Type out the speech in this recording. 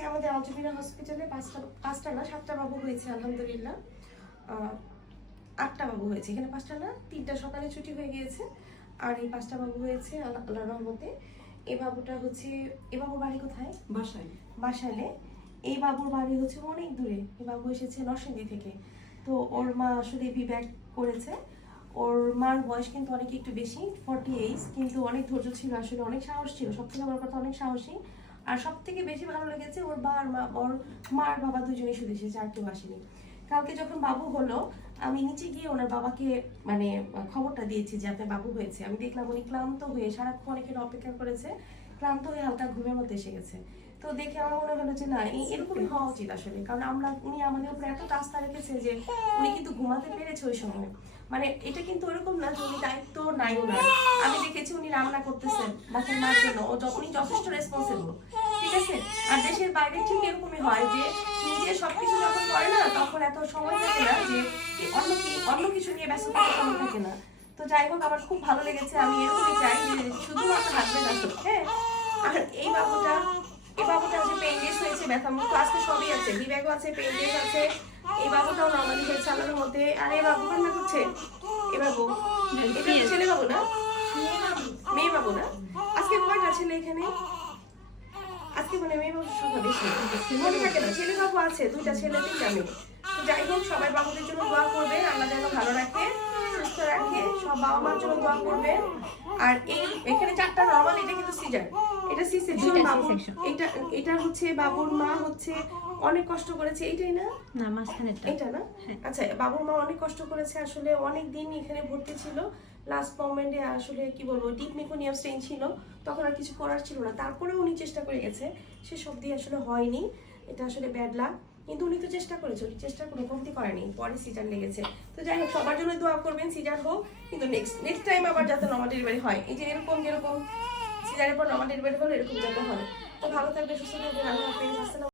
আজকে আমাদের আলজমিরা হসপিটালে পাঁচটা না 7টা বাবু হয়েছে আলহামদুলিল্লাহ। 8টা বাবু হয়েছে, এখানে 5টা না 3টা সকালে ছুটি হয়ে গিয়েছে, আর এই 5টা বাবু হয়েছে আল্লাহর রহমতে। এই বাবুটা হচ্ছে, এই বাবুর বাড়ি কোথায়? বাসাইলে। এই বাবুর বাড়ি হচ্ছে অনেক দূরে। এই বাবু এসেছে নরসিংদী থেকে। তো ওর মা আসলে বিব্যাক করেছে। ওর মার বয়স কিন্তু অনেক একটু বেশি, 48, কিন্তু অনেক ধৈর্য ছিল, আসলে অনেক সাহস ছিল। সব থেকে বড় কথা অনেক সাহসী। আর সব থেকে বেশি ভালো লেগেছে ওর মার বাবা দুজনেই শুধু এসেছে, আর কেউ আসেনি। কালকে যখন বাবু হলো, আমি নিচে গিয়ে ওনার বাবাকে মানে খবরটা দিয়েছি যে আপনার বাবু হয়েছে। আমি দেখলাম উনি ক্লান্ত হয়ে সারাক্ষণ এখানে অপেক্ষা করেছে, ক্লান্ত হয়ে হালকা ঘুমের মধ্যে এসে গেছে। তো দেখে আমার মনে হলো যে না, এরকমই হওয়া উচিত আসলে, কারণ উনি আমাদের উপরে এত আস্থা রেখেছে যে উনি কিন্তু ঘুমাতে পেরেছে ওই সময়। মানে এটা কিন্তু ওরকম না যে উনি দায়িত্ব নাই ওনার। আমি দেখেছি উনি রান্না করতেছেন বাচ্চার মার জন্য, উনি যথেষ্ট রেসপন্সিবল, ঠিক আছে। আর দেশের বাইরে ঠিক এরকমই হয় যে নিজে সবকিছু যখন করে না, তখন এত সময় থাকে না যে অন্য কিছু নিয়ে ব্যস্ত সময় থাকে না। তো যাই হোক, আমার খুব ভালো লেগেছে। আমি এরকমই চাই যে শুধুমাত্র হাসবেন্ড আসুক, হ্যাঁ। আর এই বাবুটা যে পেইন্টেস হয়েছে, ব্যথামুক্ত আজকে সবই আছে, বিবেকও আছে, পেইন্টেস আছে। এই বাবুটাও নর্মালি হয়েছে আলোর মধ্যে। আর এই বাবু কান্না করছে। এ বাবু, এটা ছেলে বাবু না, মেয়ে বাবু না? আজকে কয়টা ছেলে এখানে? আজকে মানে মেয়ে বাবুর সংখ্যা বেশি, মনে থাকে না। ছেলে বাবু আছে 2টা ছেলে 3টা মেয়ে। তো যাই হোক, সবাই বাবুদের জন্য দোয়া করবে, আল্লাহ যেন ভালো রাখে, সুস্থ রাখে। সব বাবা মার জন্য দোয়া করবে। আর এখানে 4টা নরমাল, এটা কিন্তু সিজার, এটা সি সেকশন বাবু। এটা হচ্ছে বাবুর মা হচ্ছে অনেক কষ্ট করেছে, এইটাই না? না, মাঝখানেরটা এটা না? আচ্ছা, বাবুর মা অনেক কষ্ট করেছে আসলে, অনেক দিন এখানে ভর্তি ছিল। লাস্ট মোমেন্টে আসলে কি বলবো, ডিপ মেকোনিয়াম স্টেইন ছিল, তখন আর কিছু করার ছিল না। তারপরে উনি চেষ্টা করে গেছে, সে সব দিয়ে আসলে হয়নি। এটা আসলে ব্যাড লাক, কিন্তু উনি তো চেষ্টা করেছে, উনি চেষ্টা কোনো কমতি করেনি, পরে সিজার লেগেছে। তো যাই হোক, সবার জন্য দোয়া করবেন সিজার হোক, কিন্তু নেক্সট টাইম আবার যাতে নর্মাল ডেলিভারি হয়। এই যে যেরকম সিজারের পর নর্মাল ডেলিভারি হলো, এরকম যাতে হয়। তো ভালো থাকবে, সুস্থ থাকবে। আল্লাহ হাফেজ। আসসালামু আলাইকুম।